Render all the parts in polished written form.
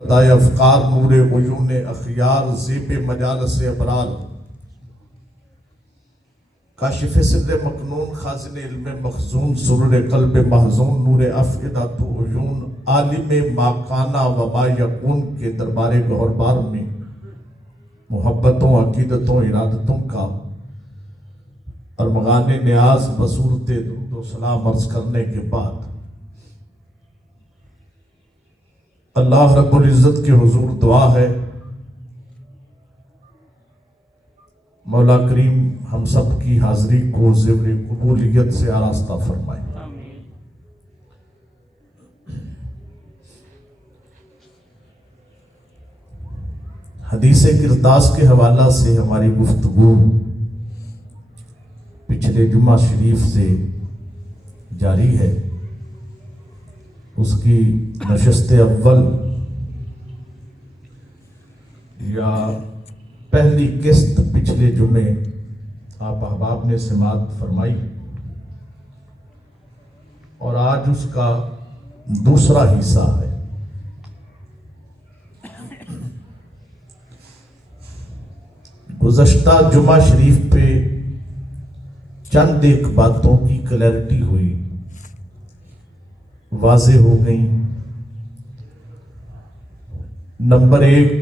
خدائے افکار نور عیون اخیار زیب مجالس ابرار کاشف سر مکنون خازن علم مخزون سرور قلب محزون نور افئدۃ عیون عالم ما کانا و ما یکون کے دربار گہربار میں محبتوں عقیدتوں ارادتوں کا ارمغان نیاز بصورت درود و سلام عرض کرنے کے بعد اللہ رب العزت کے حضور دعا ہے مولا کریم ہم سب کی حاضری کو زیور قبولیت سے آراستہ فرمائے۔ حدیث کرداس کے حوالہ سے ہماری گفتگو پچھلے جمعہ شریف سے جاری ہے۔ اس کی نشست اول یا پہلی قسط پچھلے جمعے آپ احباب نے سماعت فرمائی اور آج اس کا دوسرا حصہ ہے۔ گزشتہ جمعہ شریف پہ چند ایک باتوں کی کلیئرٹی ہوئی، واضح ہو گئی۔ نمبر ایک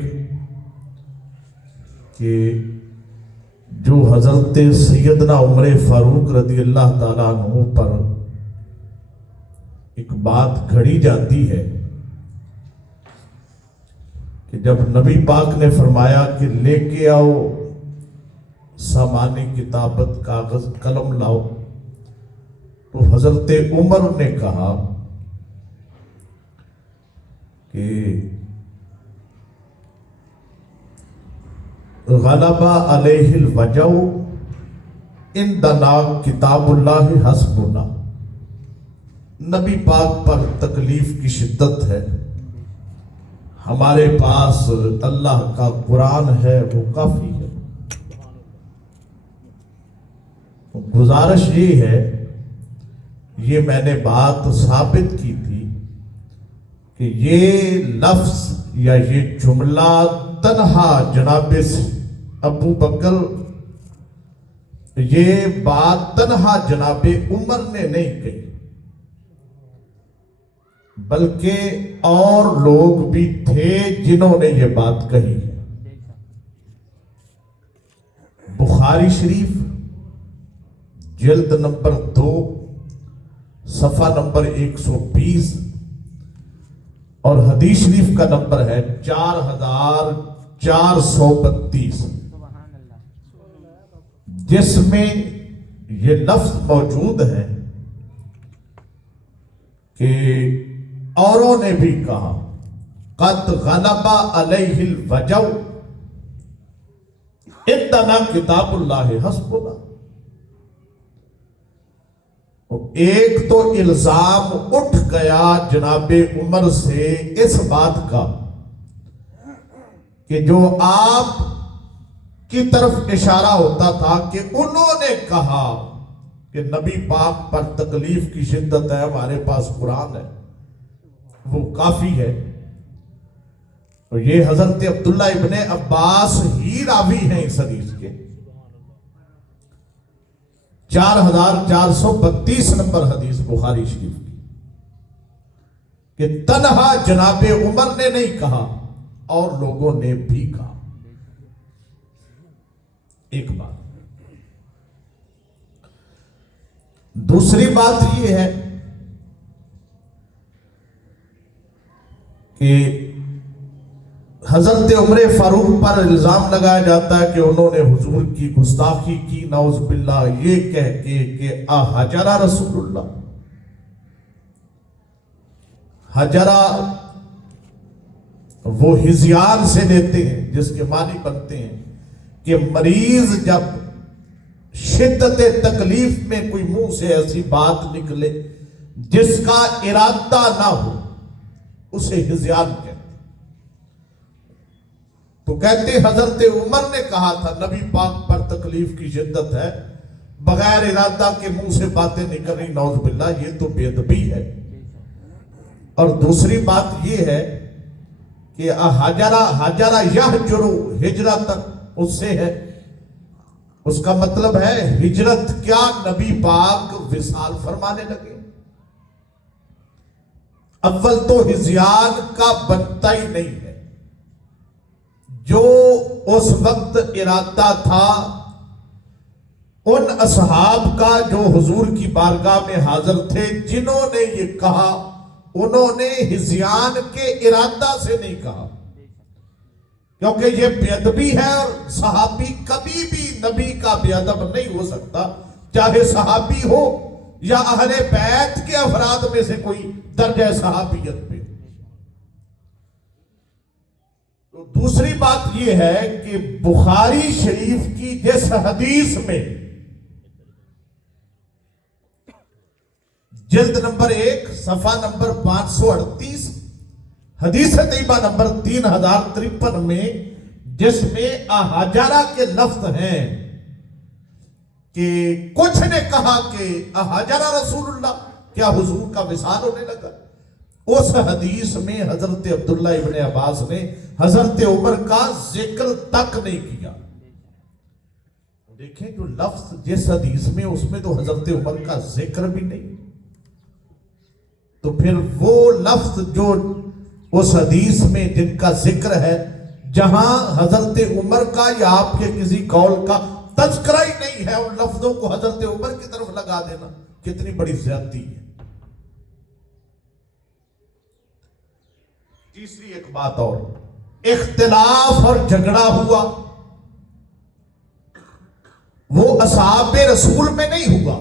کہ جو حضرت سیدنا عمر فاروق رضی اللہ تعالیٰ عنہ پر ایک بات گھڑی جاتی ہے کہ جب نبی پاک نے فرمایا کہ لے کے آؤ سامان کتابت کاغذ قلم لاؤ، تو حضرت عمر نے کہا کہ غلبہ علیہ الوجع عندنا کتاب اللہ حسبنا، نبی پاک پر تکلیف کی شدت ہے، ہمارے پاس اللہ کا قرآن ہے وہ کافی ہے۔ گزارش یہ ہے، یہ میں نے بات ثابت کی تھی کہ یہ لفظ یا یہ جملہ تنہا جناب ابو بکر، یہ بات تنہا جناب عمر نے نہیں کہی، بلکہ اور لوگ بھی تھے جنہوں نے یہ بات کہی ہے۔ بخاری شریف جلد نمبر 2 صفحہ نمبر 120 اور حدیث شریف کا نمبر ہے 4432، جس میں یہ لفظ موجود ہے کہ اوروں نے بھی کہا قد غلب علیہ الوجع عندنا کتاب اللہ حسبنا۔ ایک تو الزام اٹھ گیا جناب عمر سے اس بات کا کہ جو آپ کی طرف اشارہ ہوتا تھا کہ انہوں نے کہا کہ نبی پاک پر تکلیف کی شدت ہے، ہمارے پاس قرآن ہے وہ کافی ہے۔ اور یہ حضرت عبداللہ ابن عباس ہی راوی ہیں اس حدیث کے۔ 4432 نمبر حدیث بخاری شریف کی، کہ تنہا جناب عمر نے نہیں کہا اور لوگوں نے بھی کہا۔ ایک بات۔ دوسری بات یہ ہے کہ حضرت عمر فاروق پر الزام لگایا جاتا ہے کہ انہوں نے حضور کی گستاخی کی، نعوذ باللہ، یہ کہہ کے کہ حجرہ رسول اللہ۔ حجرہ وہ ہزیان سے لیتے ہیں جس کے معنی بنتے ہیں کہ مریض جب شدت تکلیف میں کوئی منہ سے ایسی بات نکلے جس کا ارادہ نہ ہو اسے ہزیان کہتے ہیں۔ تو کہتے حضرت عمر نے کہا تھا نبی پاک پر تکلیف کی شدت ہے، بغیر ارادہ کے منہ سے باتیں نکل رہی، نعوذ باللہ، یہ تو بے ادبی ہے۔ اور دوسری بات یہ ہے کہ حجرہ یہجرو ہجرت اس سے ہے، اس کا مطلب ہے ہجرت کیا نبی پاک وصال فرمانے لگے۔ اول تو ہجران کا بنتا ہی نہیں ہے، جو اس وقت ارادہ تھا ان اصحاب کا جو حضور کی بارگاہ میں حاضر تھے، جنہوں نے یہ کہا انہوں نے ہزیان کے ارادہ سے نہیں کہا، کیونکہ یہ بے ادبی ہے، اور صحابی کبھی بھی نبی کا بے ادب نہیں ہو سکتا، چاہے صحابی ہو یا اہل بیت کے افراد میں سے کوئی درجہ صحابیت پہ۔ تو دوسری بات یہ ہے کہ بخاری شریف کی جس حدیث میں جلد نمبر 1 صفحہ نمبر 538 حدیث طیبہ نمبر 3053 میں جس میں احاجرہ کے لفظ ہیں کہ کچھ نے کہا کہ احاجرہ رسول اللہ، کیا حضور کا وصال ہونے لگا، اس حدیث میں حضرت عبداللہ ابن عباس نے حضرت عمر کا ذکر تک نہیں کیا۔ دیکھیں جو لفظ جس حدیث میں، اس میں تو حضرت عمر کا ذکر بھی نہیں، تو پھر وہ لفظ جو اس حدیث میں جن کا ذکر ہے، جہاں حضرت عمر کا یا آپ کے کسی قول کا تذکرہ ہی نہیں ہے، ان لفظوں کو حضرت عمر کی طرف لگا دینا کتنی بڑی زیادتی ہے۔ تیسری ایک بات اور، اختلاف اور جھگڑا ہوا وہ اصحاب رسول میں نہیں ہوا،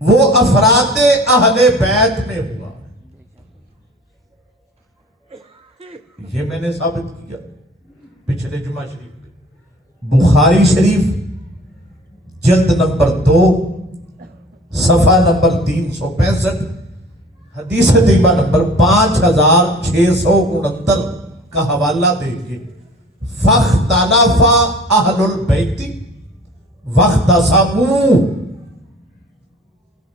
وہ افراد اہل بیت میں ہوا۔ یہ میں نے ثابت کیا پچھلے جمعہ شریف پہ۔ بخاری شریف جلد نمبر 2 صفحہ نمبر 365 حدیث طیبہ نمبر 5669 کا حوالہ دے کے فاختلف اہل البیت واختصموا،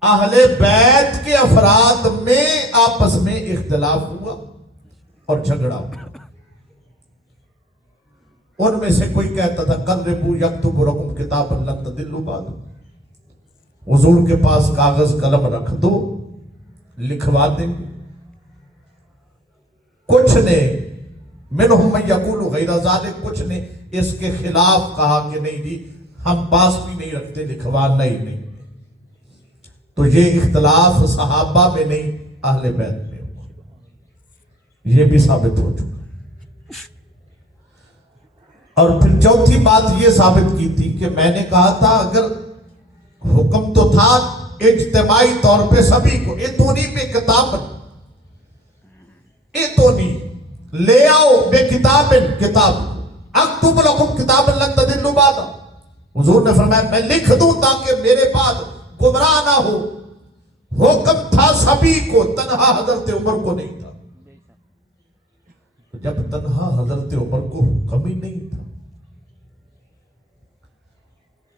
اہل بیت کے افراد میں آپس میں اختلاف ہوا اور جھگڑا ہوا۔ ان میں سے کوئی کہتا تھا قربوا یکتب لکم کتابا لن تضلوا بعد، حضور کے پاس کاغذ قلم رکھ دو لکھوا دیں گے۔ کچھ نے منہم من یقول غیر ذالک، کچھ نے اس کے خلاف کہا کہ نہیں جی ہم پاس بھی نہیں رکھتے، لکھوانا ہی نہیں۔ تو یہ اختلاف صحابہ میں نہیں اہل بیت میں ہوا، یہ بھی ثابت ہو چکا۔ اور پھر چوتھی بات یہ ثابت کی تھی کہ میں نے کہا تھا اگر حکم تو تھا اجتماعی طور پہ سبھی کو، ایتونی بے کتاب، ایتونی لے آؤ بے کتاب، کتاب اکتب لکم کتابا لن تضلوا بعد، حضور نے فرمایا میں لکھ دوں تاکہ میرے بعد گمراہ نہ ہو۔ حکم تھا سبھی کو، تنہا حضرت عمر کو نہیں تھا۔ جب تنہا حضرت عمر کو حکم ہی نہیں تھا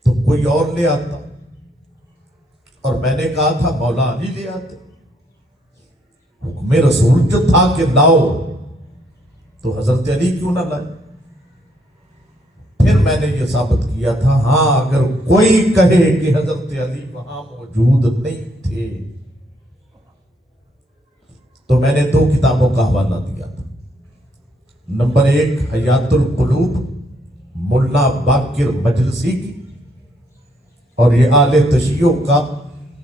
تو کوئی اور لے آتا، اور میں نے کہا تھا مولا علی لے آتے۔ حکم رسول جو تھا کہ لاؤ، تو حضرت علی کیوں نہ لائے؟ پھر میں نے یہ ثابت کیا تھا ہاں اگر کوئی کہے کہ حضرت علی وہاں موجود نہیں تھے، تو میں نے 2 کتابوں کا حوالہ دیا تھا۔ نمبر 1 حیات القلوب ملا باقر مجلسی کی، اور یہ آل تشیع کا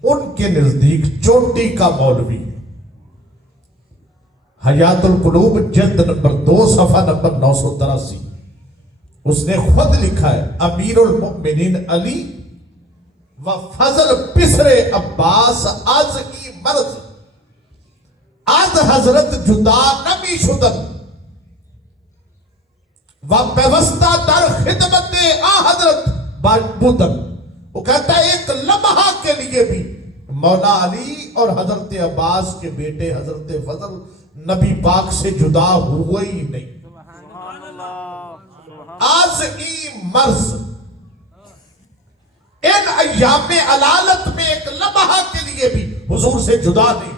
ان کے نزدیک چوٹی کا مولوی ہے۔ حیات القلوب جلد نمبر 2 صفحہ نمبر 983 اس نے خود لکھا ہے امیر المؤمنین علی و فضل پسر عباس از ای مرض از حضرت جدا نمی شدن و پیوستہ در خدمت آ حضرت بودن۔ وہ کہتا ہے ایک لمحہ کے لیے بھی مولا علی اور حضرت عباس کے بیٹے حضرت فضل نبی پاک سے جدا ہوئے ہی نہیں۔ آز ای مرض، ان ایام علالت میں ایک لمحہ کے لیے بھی حضور سے جدا نہیں۔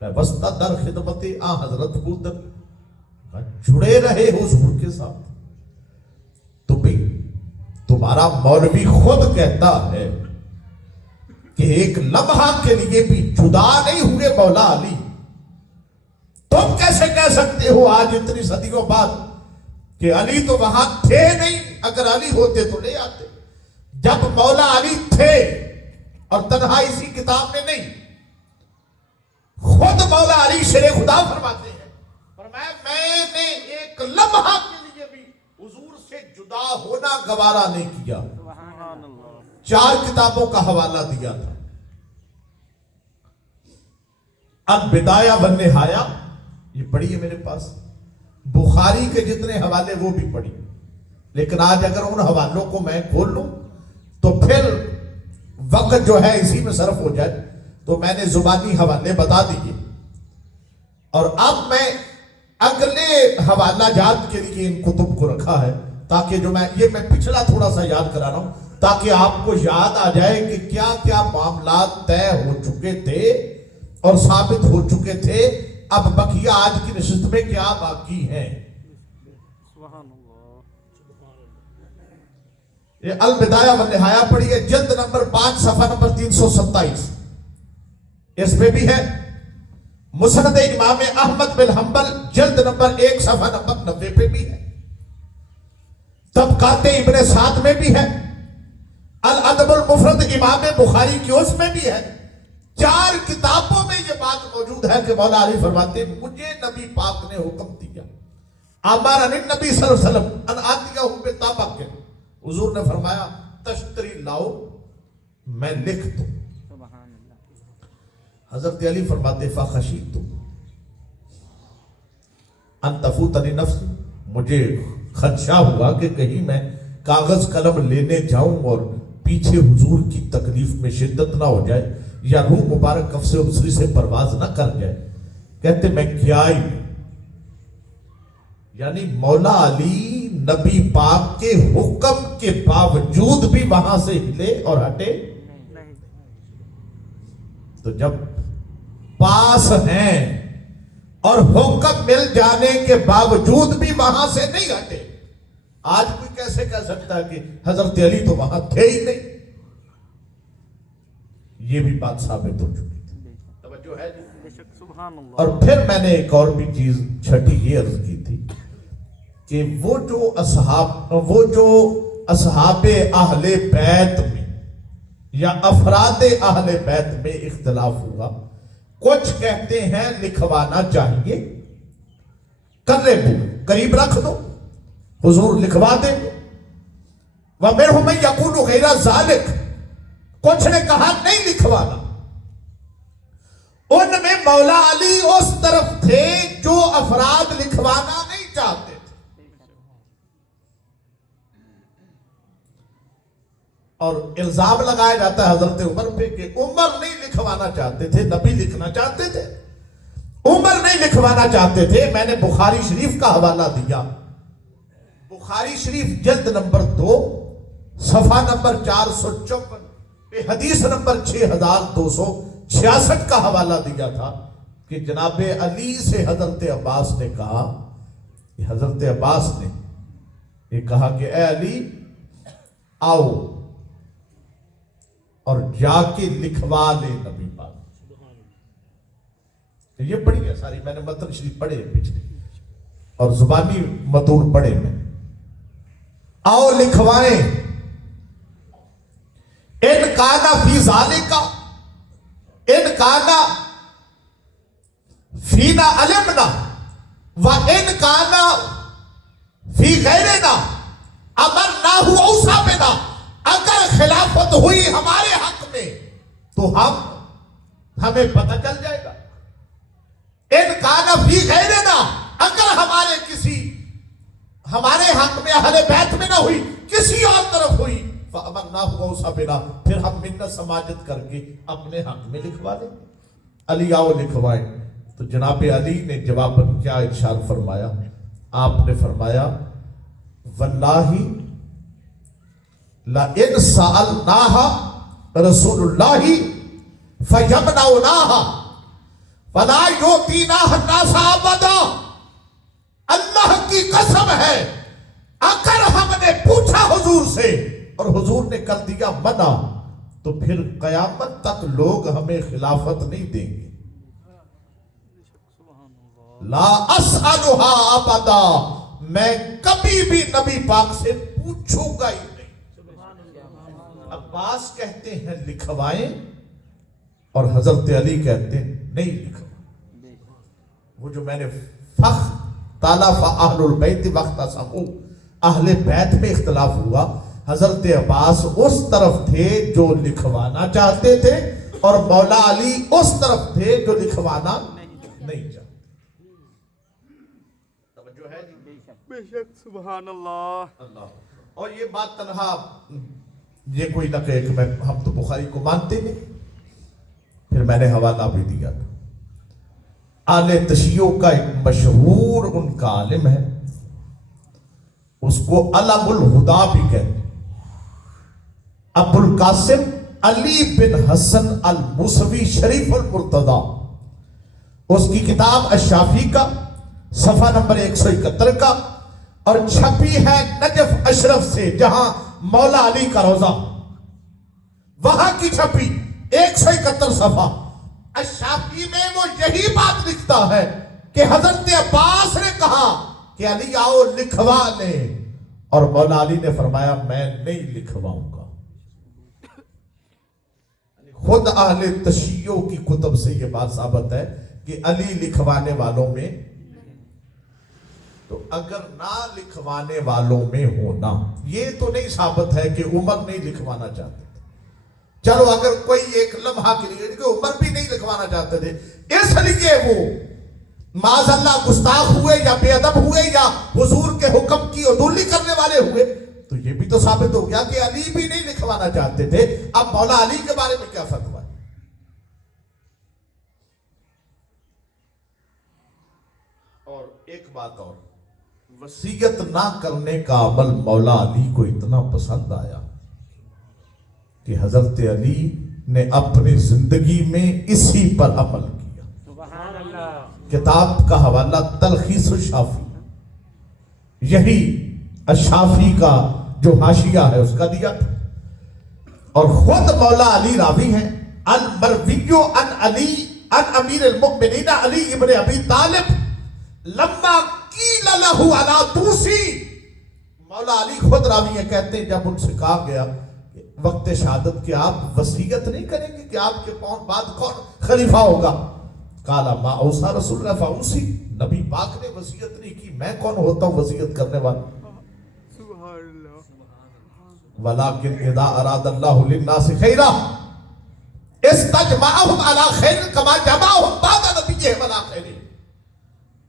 پیوستہ در خدمت آ حضرت بودن، جڑے رہے حضور کے ساتھ۔ تو بھی تمہارا مولوی خود کہتا ہے کہ ایک لمحہ کے لیے بھی جدا نہیں ہوئے مولا علی۔ تم کیسے کہہ سکتے ہو آج اتنی صدیوں بعد کہ علی تو وہاں تھے نہیں؟ اگر علی ہوتے تو لے آتے۔ جب مولا علی تھے، اور تنہا اسی کتاب میں نہیں، خود مولا علی شیر خدا فرماتے ہیں، فرمایا میں نے ایک لمحہ کے لیے بھی حضور سے جدا ہونا گوارا نہیں کیا۔ 4 کتابوں کا حوالہ دیا تھا، البدایہ والنہایہ یہ پڑھی ہے میرے پاس، بخاری کے جتنے حوالے وہ بھی پڑھی، لیکن آج اگر ان حوالوں کو میں کھول لوں تو پھر وقت جو ہے اسی میں صرف ہو جائے، تو میں نے زبانی حوالے بتا دیے، اور اب میں اگلے حوالہ جات کے لیے ان کتب کو رکھا ہے، تاکہ جو میں پچھلا تھوڑا سا یاد کرا رہا ہوں، تاکہ آپ کو یاد آ جائے کہ کیا کیا معاملات طے ہو چکے تھے اور ثابت ہو چکے تھے، اب بقیہ آج کی نشست میں کیا باقی ہیں۔ یہ البدایہ والنہایہ پڑھی ہے، جلد نمبر 5 صفحہ نمبر 327، اس میں بھی ہے۔ مسند امام احمد بن حنبل جلد نمبر 1 صفحہ نمبر 90 پہ بھی ہے، طبقات ابن سعد میں بھی ہے، الادب المفرد امام بخاری کی اس میں بھی ہے۔ 4 کتابوں میں یہ بات موجود ہے کہ مولا علی فرماتے ہیں مجھے نبی پاک نے حکم دیا، امرنی النبی صلی اللہ علیہ وسلم ان آتیہ بطبق، حضور نے فرمایا تشتری لاؤ میں لکھ دوں۔ حضرت علی فرماتے فخشیت ان تفوتنی نفسی، مجھے خدشہ ہوا کہ کہیں میں کاغذ قلم لینے جاؤں اور پیچھے حضور کی تکلیف میں شدت نہ ہو جائے، یا روح مبارک کف سے اسری سے پرواز نہ کر جائے۔ کہتے میں کیا ہی، یعنی مولا علی نبی پاک کے حکم کے باوجود بھی وہاں سے ہلے اور ہٹے؟ تو جب پاس ہیں اور حکم مل جانے کے باوجود بھی وہاں سے نہیں ہٹے، آج کوئی کیسے کہہ سکتا ہے کہ حضرت علی تو وہاں تھے ہی نہیں؟ یہ بھی بات ثابت ہو چکی تھی۔ توجہ ہے جی؟ اور پھر میں نے ایک اور بھی چیز چھٹی یہ عرض کی تھی کہ وہ جو اصحاب اہل بیت میں یا افراد اہل بیت میں اختلاف ہوا، کچھ کہتے ہیں لکھوانا چاہیے، قریب رکھ دو، حضور لکھوا دیں گے۔ وَمِنْهُمْ مَنْ يَقُولُ غَيْرَ ذَلِكَ، کچھ نے کہا نہیں لکھوانا۔ ان میں مولا علی اس طرف تھے جو افراد لکھوانا نہیں چاہتے تھے، اور الزام لگایا جاتا ہے حضرت عمر پہ کہ عمر نہیں لکھوانا چاہتے تھے، نبی لکھنا چاہتے تھے، عمر نہیں لکھوانا چاہتے تھے۔ میں نے بخاری شریف کا حوالہ دیا، بخاری شریف جلد نمبر 2 صفحہ نمبر 454 پہ حدیث نمبر 6266 کا حوالہ دیا تھا کہ جناب علی سے حضرت عباس نے کہا، حضرت عباس نے یہ کہا کہ اے علی آؤ اور جا کے لکھوا لے نبی پاک۔ یہ پڑھی ہے ساری، میں نے متن شریف پڑھے پچھلے اور زبانی متون پڑھے میں۔ آؤ لکھوائیں، ان کانا فی ذالکا، ان کانا فینا علمنا و ان کانا فی غیرنا امرناہ اوصا بنا، اگر خلافت ہوئی ہمارے حق میں تو ہمیں پتہ چل جائے گا۔ ان کانا فی غیرنا، اگر ہمارے حق میں اہل بیت میں نہ ہوئی، کسی اور طرف ہوئی، فَأَمَرْنَاهُ وَأَوْصَى بِنَا، پھر ہم منت سماجت کر کے اپنے حق میں لکھوا دیں گے۔ علی آؤ لکھوائیں۔ تو جناب علی نے جواباً کیا ارشاد فرمایا؟ آپ نے فرمایا وَاللَّهِ لَإِنْ سَأَلْنَاهَا رسول اللہ فَيَمْنَعُنَاهَا وَلَا يُؤْتِينَا النَّاسَ أَبَدًا، اللہ کی قسم ہے اگر ہم نے پوچھا حضور سے اور حضور نے کر دیا منع تو پھر قیامت تک لوگ ہمیں خلافت نہیں دیں گے. لا اسألها ابدا، میں کبھی بھی نبی پاک سے پوچھوں گا ہی نہیں. عباس کہتے ہیں لکھوائیں اور حضرت علی کہتے ہیں نہیں لکھوائیں. وہ جو میں نے فخ تالف اہل البیت وقت سمو، اہل بیت میں اختلاف ہوا. حضرت عباس اس طرف تھے جو لکھوانا چاہتے تھے اور مولا علی اس طرف تھے جو لکھوانا نہیں چاہتے. توجہ ہے جی؟ بے شک. سبحان اللہ. اللہ. اور یہ بات تنہا یہ کوئی نہ کہے کہ ہم تو بخاری کو مانتے نہیں. پھر میں نے حوالہ بھی دیا تھا. اہل تشیع کا ایک مشہور ان کا عالم ہے، اس کو علم الہدا بھی کہتے ہیں، ابو القاسم علی بن حسن الموسوی شریف المرتضی. اس کی کتاب الشافی کا صفحہ نمبر 171 کا، اور چھپی ہے نجف اشرف سے جہاں مولا علی کا روضہ، وہاں کی چھپی 171 صفحہ. الشافی میں وہ یہی بات لکھتا ہے کہ حضرت عباس نے کہا کہ علی آؤ لکھوا لے، اور مولا علی نے فرمایا میں نہیں لکھواؤں گا. خود اہل تشیع کی کتب سے یہ بات ثابت ہے کہ علی لکھوانے والوں میں. تو اگر نہ لکھوانے والوں میں ہونا، یہ تو نہیں ثابت ہے کہ عمر نہیں لکھوانا چاہتے تھے. چلو اگر کوئی ایک لمحہ کے لیے کہ عمر بھی نہیں لکھوانا چاہتے تھے اس لیے وہ معاذ اللہ گستاخ ہوئے یا بے ادب ہوئے یا حضور کے حکم کی عدولی کرنے والے ہوئے، تو یہ بھی تو ثابت ہو گیا کہ علی بھی نہیں لکھوانا چاہتے تھے. اب مولا علی کے بارے میں کیا فتویٰ ہے؟ اور ایک بات اور، وصیت نہ کرنے کا عمل مولا علی کو اتنا پسند آیا کہ حضرت علی نے اپنی زندگی میں اسی پر عمل کیا. سبحان اللہ. کتاب کا حوالہ تلخیص الشافی، یہی الشافی کا جو حاشیہ ہے اس کا دیا تھا. اور خود مولا علی راوی ہیں، المروی عن علی عن امیر المؤمنین علی ابن ابی طالب لما قیل لہ الا توصی. مولا علی خود راوی ہیں، کہتے ہیں جب ان سے کہا گیا کہ وقت شہادت کہ آپ وصیت نہیں کریں گے کہ آپ کے بعد کون خلیفہ ہوگا، قال ما اوصى رسول اللہ فاوصی، نبی پاک نے وصیت نہیں کی، میں کون ہوتا ہوں وصیت کرنے والا. سبحان اللہ. ولیکن اذا اراد اللہ للناس خیرا استجمعهم على خیر کما جمعهم بعد نبیهم على خیر.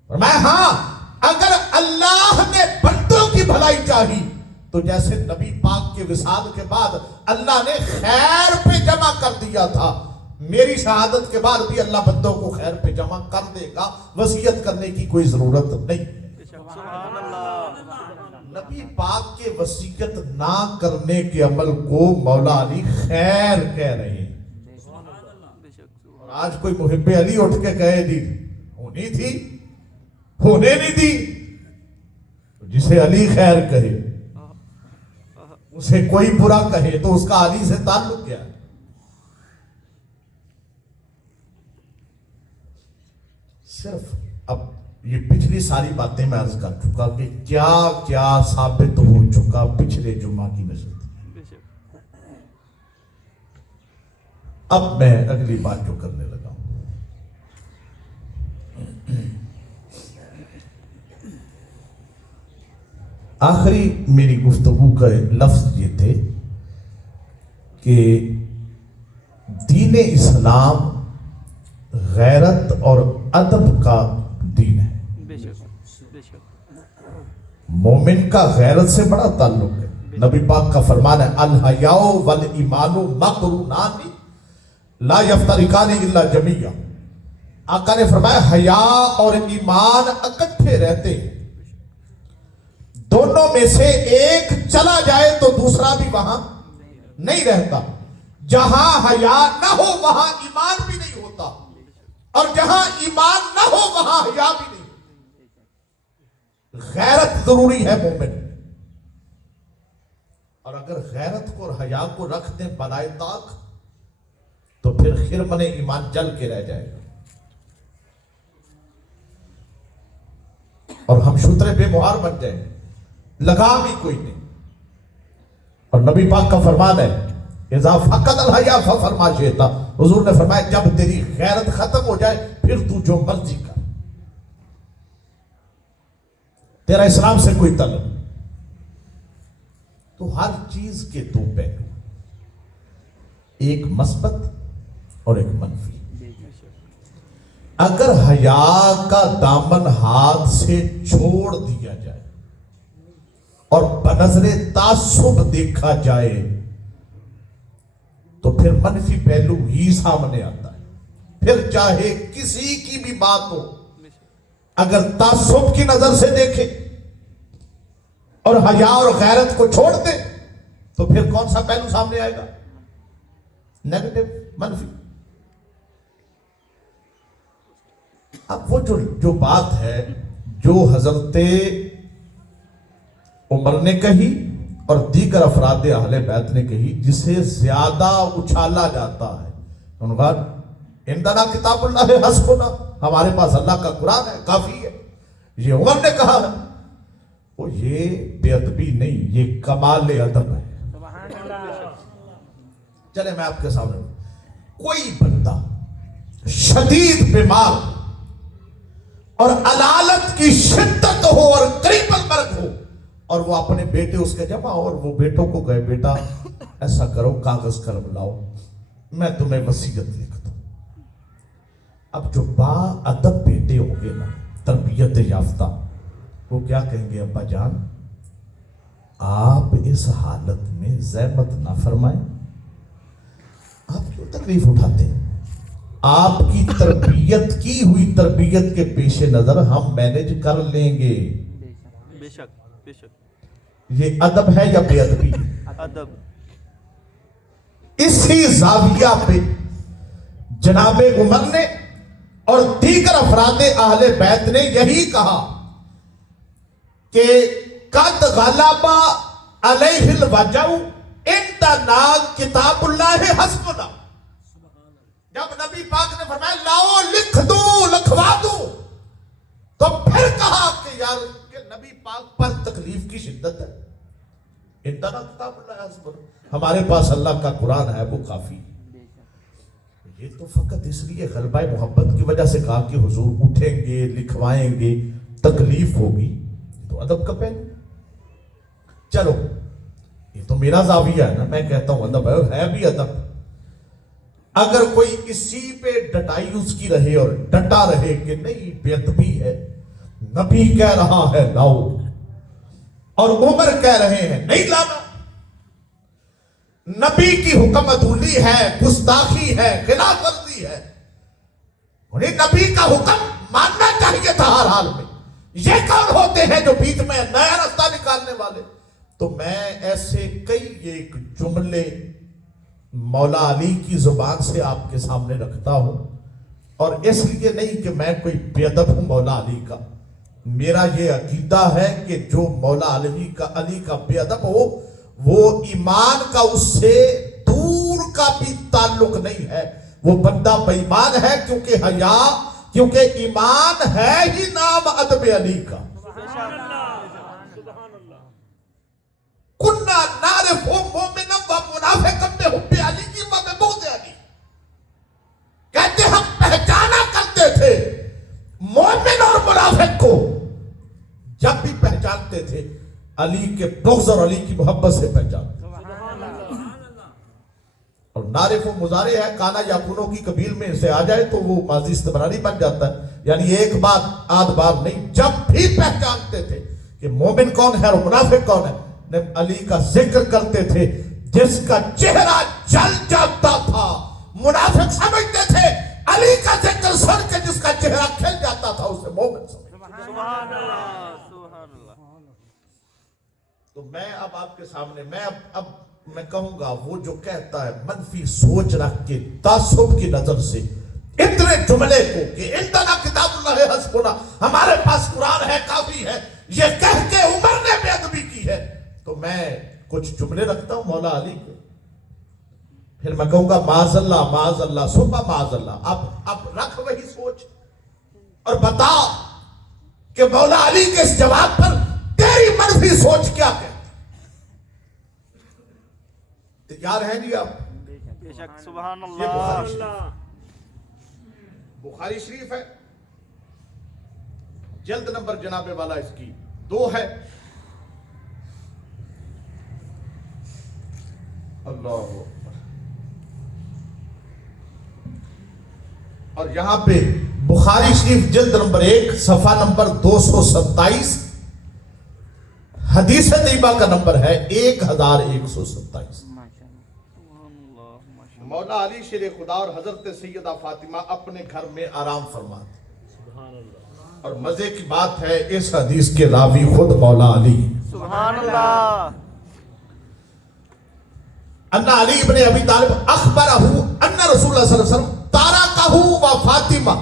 فرمایا ہاں اگر اللہ نے بندوں کی بھلائی چاہی تو جیسے نبی پاک کے وصال کے بعد اللہ نے خیر پہ جمع کر دیا تھا، میری شہادت کے بعد بھی اللہ بندوں کو خیر پہ جمع کر دے گا. وصیت کرنے کی کوئی ضرورت نہیں. سبحان اللہ. نبی پاک کے وصیت نہ کرنے کے عمل کو مولا علی خیر کہہ رہے ہیں. اور آج کوئی محب علی اٹھ کے کہے دی ہونی تھی ہونے نہیں دی، جسے علی خیر کہے اسے کوئی برا کہے تو اس کا علی سے تعلق کیا ہے؟ صرف اب یہ پچھلی ساری باتیں میں عرض کر چکا کہ کیا کیا ثابت ہو چکا پچھلے جمعہ کی نشست. اب میں اگلی بات جو کرنے لگا ہوں، آخری میری گفتگو کا لفظ یہ تھے کہ دین اسلام غیرت اور ادب کا دین ہے. مومن کا غیرت سے بڑا تعلق ہے. نبی پاک کا فرمان ہے الحیاء والایمان مقرونان لا یفترقان الا جمیعا. آقا نے فرمایا حیاء اور ایمان اکٹھے رہتے ہیں، دونوں میں سے ایک چلا جائے تو دوسرا بھی وہاں نہیں رہتا. جہاں حیا نہ ہو وہاں ایمان بھی نہیں ہوتا. اور جہاں ایمان نہ ہو وہاں حیا بھی نہیں. غیرت ضروری ہے مومن. اور اگر غیرت کو اور حیا کو رکھ دیں بالائے طاق تو پھر خرمن ایمان جل کے رہ جائے گا اور ہم شترے بے مہار بن جائیں گے, لگام ہی کوئی نہیں. اور نبی پاک کا فرمان ہے اذا فقد الحیا ففرما شئت. حضور نے فرمایا جب تیری غیرت ختم ہو جائے پھر تو جو مرضی کر, تیرا اسلام سے کوئی تعلق. تو ہر چیز کے دو پہلو, ایک مثبت اور ایک منفی. اگر حیا کا دامن ہاتھ سے چھوڑ دیا جائے اور بنظر تعصب دیکھا جائے تو پھر منفی پہلو ہی سامنے آتا ہے. پھر چاہے کسی کی بھی بات ہو, اگر تعصب کی نظر سے دیکھے اور حیا اور غیرت کو چھوڑ دے تو پھر کون سا پہلو سامنے آئے گا؟ نیگیٹو, منفی. اب وہ جو بات ہے جو حضرت عمر نے کہی اور دیگر افراد اہل بیت نے کہی, جسے زیادہ اچھالا جاتا ہے, انہوں نے کہا عندنا کتاب اللہ حسبنا, ہمارے پاس اللہ کا قرآن ہے کافی ہے. یہ عمر نے کہا ہے, وہ یہ بے ادبی نہیں, یہ کمال ادب ہے. چلے میں آپ کے سامنے, کوئی بندہ شدید بیمار اور علالت کی شدت ہو اور قریب المرگ ہو اور وہ اپنے بیٹے اس کے جمع ہو اور وہ بیٹوں کو کہے بیٹا ایسا کرو, کاغذ قلم لاؤ, میں تمہیں وصیت لکھ دوں. اب جو با ادب بیٹے ہوں گے نا, تربیت یافتہ, وہ کیا کہیں گے, ابا جان آپ اس حالت میں زحمت نہ فرمائیں, آپ کیوں تکلیف اٹھاتے ہیں؟ آپ کی تربیت کی ہوئی تربیت کے پیش نظر ہم مینج کر لیں گے. بے شک بے شک. یہ ادب ہے یا بے ادبی؟ ادب. اسی زاویہ پہ جناب عمر نے اور دیگر افراد اہل بیت نے یہی کہا کہ قد غلب علیہ الوجع عندنا کتاب اللہ حسبنا. جب نبی پاک نے فرمایا لاؤ لکھ دوں, لکھوا دوں, تو پھر کہا کہ یار کہ نبی پاک پر تکلیف کی شدت ہے, عندنا کتاب اللہ حسبنا, ہمارے پاس اللہ کا قرآن ہے وہ کافی. یہ تو فقط اس لیے غلبہ محبت کی وجہ سے کہا کہ حضور اٹھیں گے, لکھوائیں گے, تکلیف ہوگی, تو ادب کا پہلو. چلو یہ تو میرا زاویہ ہے نا, میں کہتا ہوں ادب ہے بھی ادب. اگر کوئی اسی پہ ڈٹائی اس کی رہے اور ڈٹا رہے کہ نہیں بے ادبی ہے, نبی کہہ رہا ہے لاؤ اور عمر کہہ رہے ہیں نہیں لانا, نبی کی حکم عدولی ہے, گستاخی ہے, خلاف ورزی ہے, انہیں نبی کا حکم ماننا چاہیے تھا ہر حال میں. یہ کون ہوتے ہیں جو بیچ میں نیا راستہ نکالنے والے؟ تو میں ایسے کئی ایک جملے مولا علی کی زبان سے آپ کے سامنے رکھتا ہوں, اور اس لیے نہیں کہ میں کوئی بے ادب ہوں مولا علی کا. میرا یہ عقیدہ ہے کہ جو مولا علی کا بے ادب ہو وہ ایمان کا اس سے دور کا بھی تعلق نہیں ہے, وہ بندہ بے ایمان ہے, کیونکہ ایمان ہے ہی نام ادب علی کا. کننا نعرف مومنا و منافقا بحب علی کی و ببغض علی. کہتے ہم پہچانا کرتے تھے مومن اور منافق کو جب بھی پہچانتے تھے علی کے بغض اور علی کی محبت سے پہچانتے. اور نعرف و مضارع ہے, کانا یا کنو کی قبیل میں سے آ جائے تو وہ ماضی استمراری بن جاتا ہے, یعنی ایک بار آدھ بار نہیں, جب بھی پہچانتے تھے کہ مومن کون ہے اور منافق کون ہے, علی کا ذکر کرتے تھے. جس کا چہرہ جل جاتا تھا منافق سمجھتے تھے, علی کا ذکر سن کے جس کا چہرہ کھل جاتا تھا اسے مومن سمجھتے. سبحان اللہ سبحان اللہ. تو میں اب آپ کے سامنے میں کہوں گا وہ جو کہتا ہے منفی سوچ رکھ کے تعصب کی نظر سے اتنے جملے کو کہ عندنا کتاب اللہ حسبنا، ہمارے پاس قرآن ہے کافی ہے، یہ کہہ کے عمر نے بے ادبی کی ہے، تو میں کچھ جملے رکھتا ہوں مولا علی کے، پھر میں کہوں گا معاذ اللہ صبح معاذ اللہ۔ اب رکھ وہی سوچ اور بتا کہ مولا علی کے اس جواب پر تیری منفی سوچ کیا کہتی؟ تیار ہیں جی آپ؟ بے شک سبحان یہ بخاری اللہ۔ شریف، بخاری شریف ہے، جلد نمبر جناب والا اس کی 2 ہے۔ اللہ اکبر۔ اور یہاں پہ بخاری شریف جلد نمبر 1 صفحہ نمبر 227، حدیث طیبہ کا نمبر ہے 1127۔ مولا علی شیر خدا اور حضرت سیدہ فاطمہ اپنے گھر میں آرام فرماتے، اور مزے کی بات ہے اس حدیث کے راوی خود مولا علی۔ سبحان اللہ۔ ان علی ابن ابی طالب اخبرہ ان رسول اللہ صلی اللہ علیہ وسلم تارکہ و فاطمہ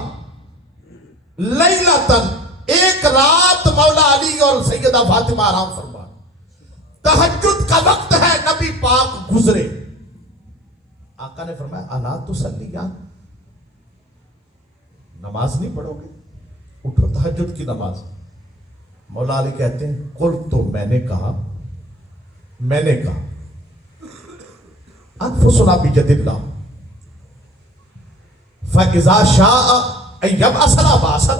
لیلتن، ایک رات مولا علی اور سیدہ فاطمہ آرام فرما، تہجد کا وقت ہے، نبی پاک گزرے، آقا نے فرمایا الا تصلیان، نماز نہیں پڑھو گے؟ اٹھو تہجد کی نماز۔ مولا علی کہتے ہیں قل، تو میں نے کہا انفسنا بید اللہ فاذا شاء ان یبعثنا بعثا۔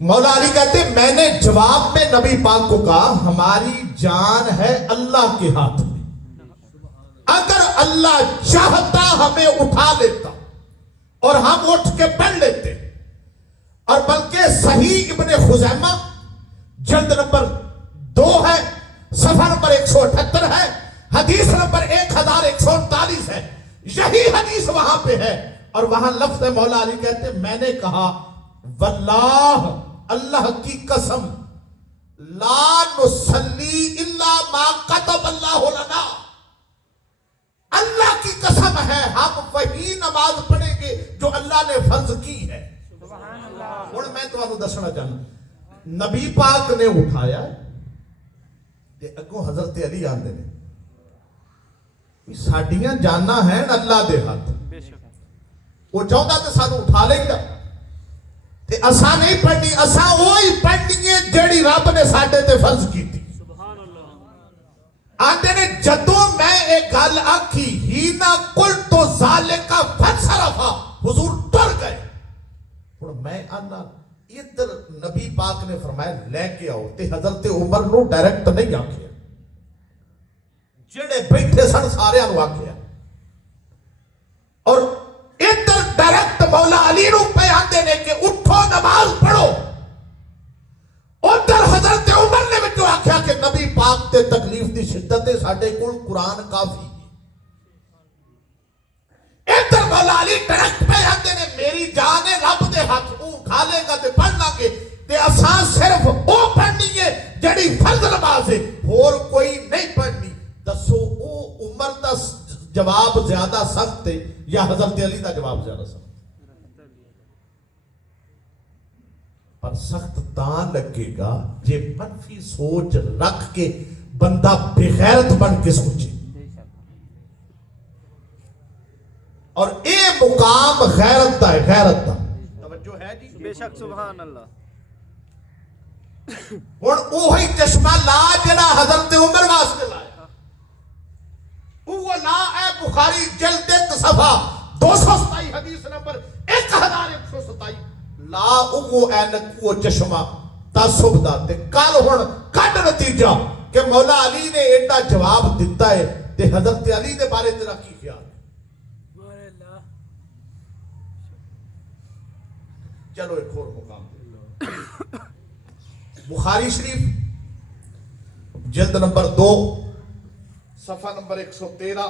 مولا علی کہتے ہیں میں نے جواب میں نبی پاک کو کہا ہماری جان ہے اللہ کے ہاتھ میں، اگر اللہ چاہتا ہمیں اٹھا لیتا اور ہم اٹھ کے پڑھ لیتے، اور بلکہ صحیح ابن خزیمہ جلد نمبر 2 ہے، صفحہ نمبر 178 ہے، حدیث نمبر 1139 ہے، یہی حدیث وہاں پہ ہے، اور وہاں لفظ ہے مولا علی کہتے ہیں میں نے کہا واللہ، اللہ کی قسم، لا نصلی الا ما کتب اللہ لنا، اللہ کی قسم ہے ہم وہی نماز پڑھیں گے جو اللہ نے فرض کی ہے۔ اور میں تمہیں دسنا چاہوں، نبی پاک نے اٹھایا تے اگوں حضرت علی آندے نے، ساڈیاں جانا ہیں اللہ دے ہاتھ، بے شک وہ چاہتا تے سانو اٹھا لے گا، تے اساں نہیں پڑھنی، اساں وہی پڑھنی ہے جیڑی رب نے ساڈے تے فرض کی تھی۔ آندے نے جدوں میں ایک گل آکھی ہی نہ کل تو ذالکا فنصرفا، حضور ڈر گئے۔ اور میں آنا ادھر نبی پاک نے فرمایا لے کے آؤ، تے حضرت عمر نو ڈائریکٹ نہیں آکھیا، جڑے بیٹھے سن سارے نو آکھیا، اور ادھر ڈائریکٹ مولا علی نو پہ آندے نے کہ اٹھو نماز پڑھو، ادھر حضرت عمر نے بچوں آکھیا کہ نبی پاک تے تکلیف دی شدت ساڈے کول قرآن کافی ہے، ادھر مولا علی ڈائریکٹ پہ آندے نے میری جان ہے رب دے ہاتھ، او کھا لے گا تے پڑھ لا گے، تے اساں صرف او پڑھنی ہے جڑی فرض نماز ہے، اور کوئی نہیں پڑھنی۔ دسو او عمر دا جواب زیادہ سخت ہے یا حضرت علی دا جواب زیادہ سخت؟ پر سخت تاں لگے گا جے منفی سوچ رکھ کے بندہ بغیرت بن کے سوچے، اور اے مقام غیرت دا ہے، غیرت دا توجہ ہے جی؟ بے شک سبحان اللہ۔ اور وہی چشمہ لا جڑا حضرت عمر واسطے لایا، وہ لا اے بخاری جلد 1 صفحہ 227 حدیث نمبر 1127، لا وہ اینک وہ چشمہ تعصب دا، تے کل ہن کڈ نتیجہ کہ مولا علی نے ایڈا جواب دیتا ہے، تے حضرت علی دے بارے تیرا کی خیال؟ چلو ایک اور مقام، بخاری شریف جلد نمبر 2 صفحہ نمبر 113،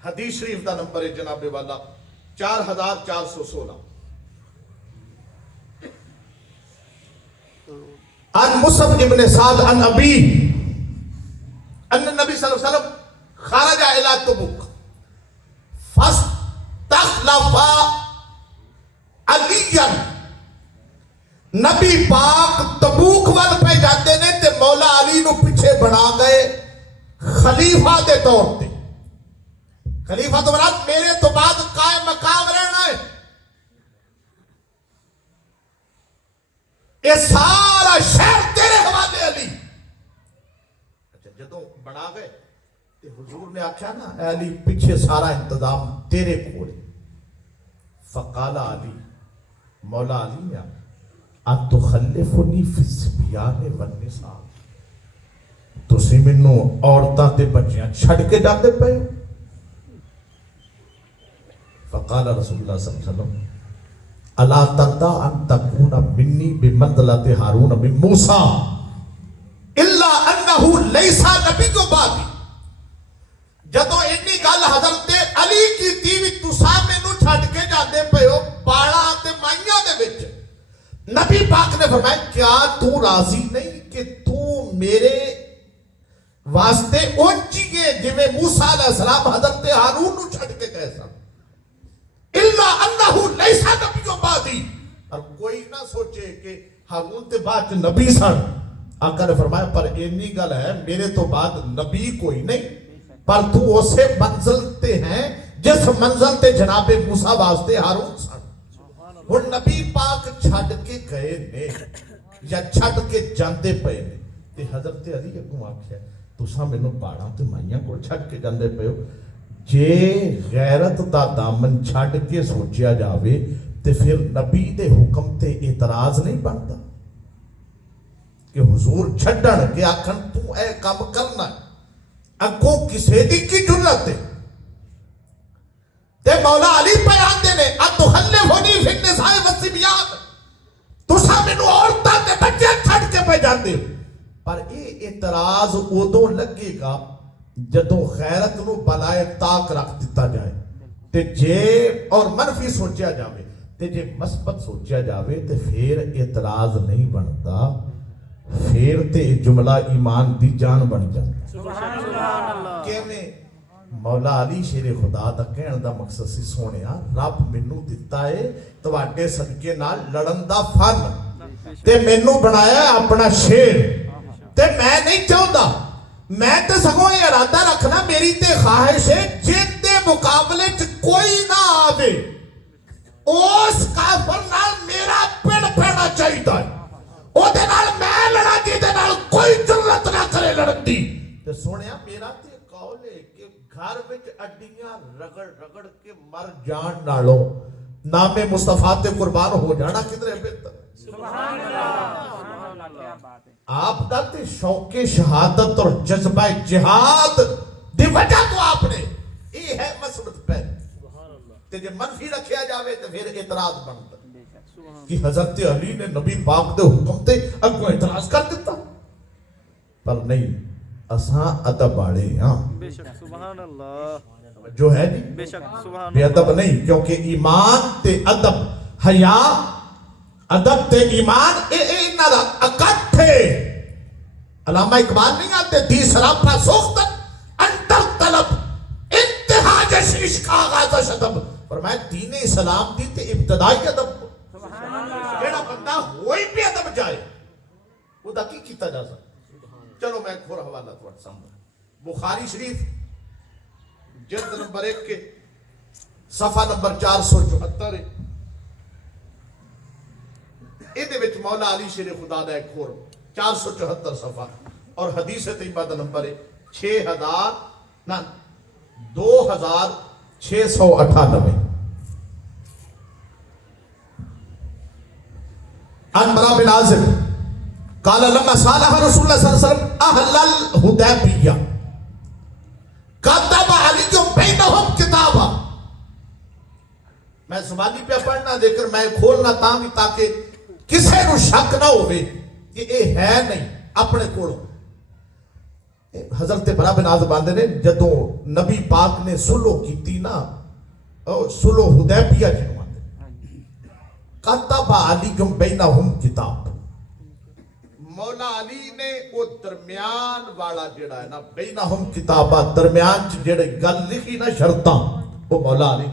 حدیث شریف دا نمبر ہے جناب والا 4416، عن مصعب ابن سعد عن ابی ان النبی صلی اللہ علیہ وسلم خرج الى تبوک فاستقبل خلفا علیًا نبی پاک تبوک وال پہ جاتے نے تے مولا علی نو پیچھے بنا گئے خلیفہ دے طور تے. خلیفہ تو مراد میرے تو بعد قائم مقام رہنا ہے. یہ سارا شہر تیرے حوالے علی. اچھا جدوں بنا گئے تے حضور نے آکھیا نا اے علی پیچھے سارا انتظام تیرے کول. فقال علی مولا علی نے اتخلفنی فی الصبیان والنساء تسی مینوں عورتاں تے بچیاں چھڑ کے جاندے پئے ہو. فقال رسول اللہ صلی اللہ علیہ وسلم الا ترضى ان تكون مني بمنزلة هارون من موسى الا انه ليس نبي بعدي. جدوں انی گل حضرت علی کی تھی تساں مینوں چھڈ کے جاندے پئے ہو باڑا تے مائیاں دے وچ. نبی پاک نے فرمایا کیا تو راضی نہیں کہ تو میرے واسطے اونچیے جویں موسیٰ علیہ السلام حضرت ہارون نو چھڈ کے گئے سن. الا انہ لیس نبی بعدی. اور کوئی نہ سوچے کہ ہارون تے بعد نبی سن. آقا نے فرمایا پر اینی گل ہے میرے تو بعد نبی کوئی نہیں پر تو اسے منزل تے ہیں جس منزل تے جناب موسیٰ واسطے ہارون سن. وہ نبی پاک چھڈ کے گئے نے یا چھڈ کے جاندے پئے نے تے حضرت علی اگوں آکھیا تساں مینوں باڑاں تے مائیاں کول چھڈ کے جاندے پئے ہو. جے غیرت دا دامن چھڈ کے سوچیا جاوے تے پھر نبی دے حکم تے اعتراض نہیں بنتا کہ حضور چھڈن کے آکھن تو اے کام کرنا ہے. اگوں کسے دی کی جرت ہے تے مولا علی پہ آندے نے اتخلفنی فی النساء والصبیان تساں مینوں عورتاں تے بچے چھڈ کے پہ جاندے ہو. پر اے اعتراض ادوں لگے گا جدوں غیرت نو بلائے طاق رکھ دیتا جائے تے جے اور منفی سوچیا جاوے تے جے مثبت سوچیا جاوے تے پھر اعتراض نہیں بنتا. پھر تے جملہ ایمان دی جان بن جاتا. سبحان اللہ. کیویں مولا علی شیر خدا دا کہن دا مقصد سی سونیا رب مینوں دتا ہے تواڈے صدقے نال لڑن دا فن تے مینوں بنایا اپنا شیر تے میں نہیں چاہتا میں تے سگوں یہ ارادہ رکھنا میری تے خواہش ہے جن دے مقابلے چ کوئی نہ آوے اس کافر نال میرا پڑ پینا چاہیدا ہے. او دے نال میں لڑا جی دے نال کوئی جرت نہ کرے لڑن دی. تے سونیا میرا تے قول ہے کہ گھر وچ اڈیاں رگڑ رگڑ کے مر جان نالوں نام مصطفیٰ تے قربان ہو جانا کدھر بہتر. سبحان اللہ. سبحان اللہ. کیا بات ہے. آپ دا تے شوق شہادت اور جذبہ جہاد دی وجہ تو آپ نے یہ ہے مسلط پہ تے جے منفی رکھیا جاوے تے پھر اعتراض بنتا کہ حضرت علی نے نبی پاک دے حکم تے اگوں اعتراض کر دیتا. پر نہیں اساں ادب والے ہاں بے شک. سبحان اللہ. جو ہے جی بے شک. سبحان بے اللہ. ادب نہیں کیونکہ ایمان تے ادب حیا ادب تے ایمان اے انہاں دا اکٹھے. علامہ اقبال نہیں آتے دی سراپا سوختن انتر طلب انتہا جشیش کا آغاز شدب. فرمایا دین اسلام دی تے ابتدائی ادب کیڑا بندہ ہوئی بھی ادب جائے وہ دا کی کیتا جا سکتا. چلو میں ایک اور حوالہ تو سامنے بخاری شریف جلد نمبر 1 کے صفحہ نمبر 474 ہے. ایدے وچ مولا علی شیر خدا دا ایک اور 474 صفحہ اور حدیث طیبہ دا نمبر ہے 2698 عن براء بن عازب قال لما صالح رسول اللہ صلی اللہ علیہ وسلم اہل الحدیبیہ کتب علی بینہم کتابا. میں زبانی پہ پڑھنا دے کر میں کھولنا تاں تاکہ کسے نو شک نہ ہوئے کہ اے ہے نہیں اپنے کوڑوں. حضرت براء بن عازب آندے نے جدوں نبی پاک نے سلو کیتی نا سلو حدیبیہ جنوں آندے کتب علیکم بینہم کتاب. مولا علی نے وہ درمیان والا جڑا ہے نا بینہم کتابہ درمیان چ جڑے گل لکھی نا شرطاں وہ مولا علی نے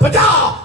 50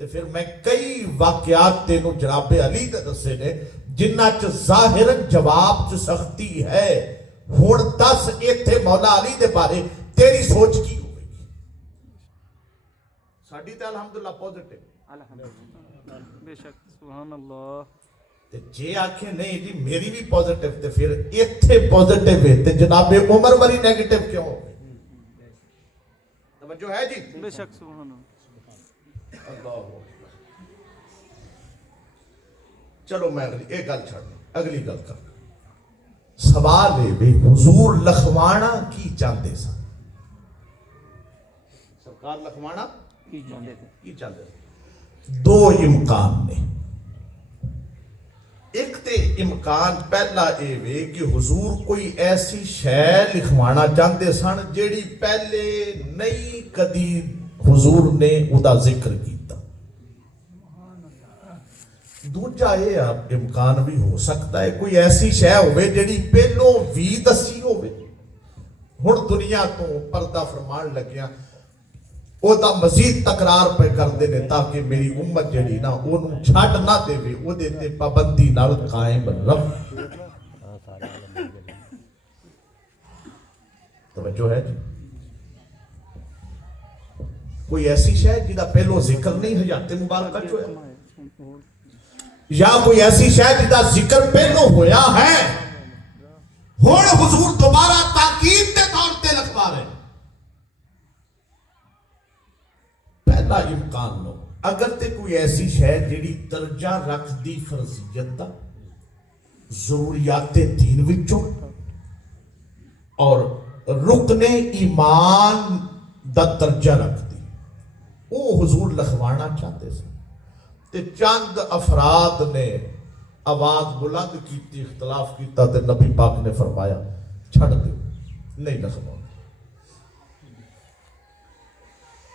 ਤੇ ਫਿਰ ਮੈਂ ਕਈ ਵਾਕਿਆਤ ਤੈਨੂੰ ਜਨਾਬੇ ਅਲੀ ਦੇ ਦੱਸੇ ਨੇ ਜਿਨ੍ਹਾਂ ਚ ਜ਼ਾਹਿਰਨ ਜਵਾਬ ਚ ਸਖਤੀ ਹੈ। ਹੁਣ ਦੱਸ ਇੱਥੇ ਮੌਲਾ ਅਲੀ ਦੇ ਬਾਰੇ ਤੇਰੀ ਸੋਚ ਕੀ ਹੋਵੇਗੀ? ਸਾਡੀ ਤਾਂ ਅਲਹਮਦੁਲਿਲਾ ਪੋਜ਼ਿਟਿਵ। ਬੇਸ਼ੱਕ ਸੁਭਾਨ ਅੱਲਾਹ। ਤੇ ਜੇ ਆਖੇ ਨਹੀਂ ਜੀ ਮੇਰੀ ਵੀ ਪੋਜ਼ਿਟਿਵ ਤੇ ਫਿਰ ਇੱਥੇ ਪੋਜ਼ਿਟਿਵ ਹੈ ਤੇ ਜਨਾਬੇ ਉਮਰ ਵਾਲੀ ਨੈਗੇਟਿਵ ਕਿਉਂ ਹੋਵੇ? ਤਵੱਜੋ ਹੈ ਜੀ? ਬੇਸ਼ੱਕ ਸੁਭਾਨ ਅੱਲਾਹ। ਚਲੋ ਮੈਂ ਇਹ ਗੱਲ ਛੱਡ ਅਗਲੀ ਗੱਲ ਕਰ। ਸਵਾਲ ਇਹ ਵੀ ਹੁਜ਼ੂਰ ਲਖਵਾਣਾ ਕੀ ਚਾਹੁੰਦੇ ਸਨ? ਸਰਕਾਰ ਲਖਵਾਣਾ ਕੀ ਚਾਹੁੰਦੇ ਸਨ? ਦੋ ਇਮਕਾਨ ਨੇ। ਇੱਕ ਤੇ ਇਮਕਾਨ ਪਹਿਲਾ ਇਹ ਵੇ ਕਿ ਹੁਜ਼ੂਰ ਕੋਈ ਐਸੀ ਸ਼ੈ ਲਿਖਵਾਣਾ ਚਾਹੁੰਦੇ ਸਨ ਜਿਹੜੀ ਪਹਿਲੇ ਨਹੀਂ ਕਦੀ ਹੁਜ਼ੂਰ ਨੇ ਉਹਦਾ ਜ਼ਿਕਰ ਕੀਤਾ। ਦੂਜਾ ਇਹ ਇਮਕਾਨ ਵੀ ਹੋ ਸਕਦਾ ਹੈ ਕੋਈ ਐਸੀ ਸ਼ੈ ਹੋਵੇ ਜਿਹੜੀ ਪਹਿਲੋਂ ਵੀ ਦੱਸੀ ਹੋਵੇ। ਹੁਣ ਦੁਨੀਆ ਤੋਂ ਪਰਦਾ ਫਰਮਾਨ ਲੱਗਿਆ ਉਹਦਾ ਮਜ਼ੀਦ ਤਕਰਾਰ ਪੈ ਕਰਦੇ ਨੇ ਤਾਂ ਕਿ ਮੇਰੀ ਉਮਤ ਜਿਹੜੀ ਨਾ ਉਹਨੂੰ ਛੱਡ ਨਾ ਦੇਵੇ, ਉਹਦੇ ਤੇ ਪਾਬੰਦੀ ਨਾਲ ਕਾਇਮ ਰਹੇ। ਤਵੱਜੋ ਹੈ ਜੀ? ਕੋਈ ਐਸੀ ਸ਼ੈ ਜਿਹਦਾ ਪਹਿਲੋਂ ਜ਼ਿਕਰ ਨਹੀਂ ਹਯਾਤ ਮੁਬਾਰਕਾ ਚ ਹੋਇਆ, ਜਾਂ ਕੋਈ ਐਸੀ ਸ਼ੈ ਜਿਹਦਾ ਜ਼ਿਕਰ ਪਹਿਲੋਂ ਹੋਇਆ ਹੈ ਹੁਣ ਹੁਜ਼ੂਰ ਦੁਬਾਰਾ ਤਾਕੀਦ ਦੇ ਤੌਰ ਤੇ ਲਿਖਵਾ ਰਹੇ। ਪਹਿਲਾ ਇਮਕਾਨ ਲੋ ਅਗਰ ਤੇ ਕੋਈ ਐਸੀ ਸ਼ੈ ਜਿਹੜੀ ਦਰਜਾ ਰੱਖਦੀ ਫਰਜ਼ੀਅਤ ਦਾ, ਜ਼ਰੂਰੀਆਤ ਦੀਨ ਵਿੱਚੋਂ ਔਰ ਰੁਕਨੇ ਈਮਾਨ ਦਾ ਦਰਜਾ ਰੱਖਦੀ, ਉਹ ਹੁਜ਼ੂਰ ਲਿਖਵਾਣਾ ਚਾਹਤੇ ਸੀ। ਤੇ ਚੰਦ ਅਫਰਾਦ ਨੇ ਆਵਾਜ਼ ਬੁਲੰਦ ਕੀਤੀ, ਇਖਤਲਾਫ ਕੀਤਾ ਤੇ ਨਬੀ ਪਾਕ ਨੇ ਫਰਮਾਇਆ ਛੱਡ ਦਿਓ, ਨਹੀਂ ਲਿਖਵਾਉਣਾ।